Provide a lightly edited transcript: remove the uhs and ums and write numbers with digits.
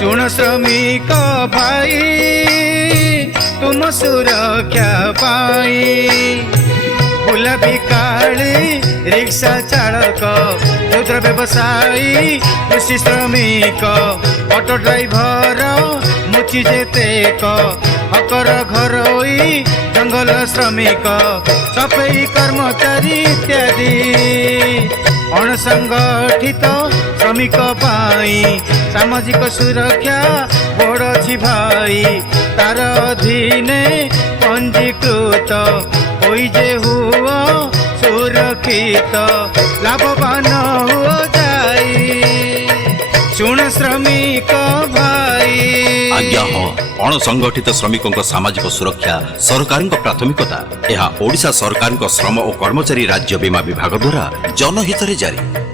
सुन श्रमिक भाई तुम सुरक्षा पाई बुला भिखारी रिक्शा चालक क्षुद्र व्यवसायी कृषि श्रमिक ऑटो ड्राइवर मुची जेतेक हकर घरोई जंगल श्रमिक सफाई कर्मचारी इत्यादि अणसंगठित श्रमिक पाई सामाजिक सुरक्षा बोर्ड अछि भाई तार अधीने पंजीकृत होई जे हुआ सुरक्षित लाभवान हो जाई सुन श्रमिक भाई। आज्ञा हाँ अणसंगठित श्रमिकों सामाजिक सुरक्षा सरकार प्राथमिकता। यह ओडिशा सरकार श्रम और कर्मचारी राज्य बीमा विभाग द्वारा जनहित जारी।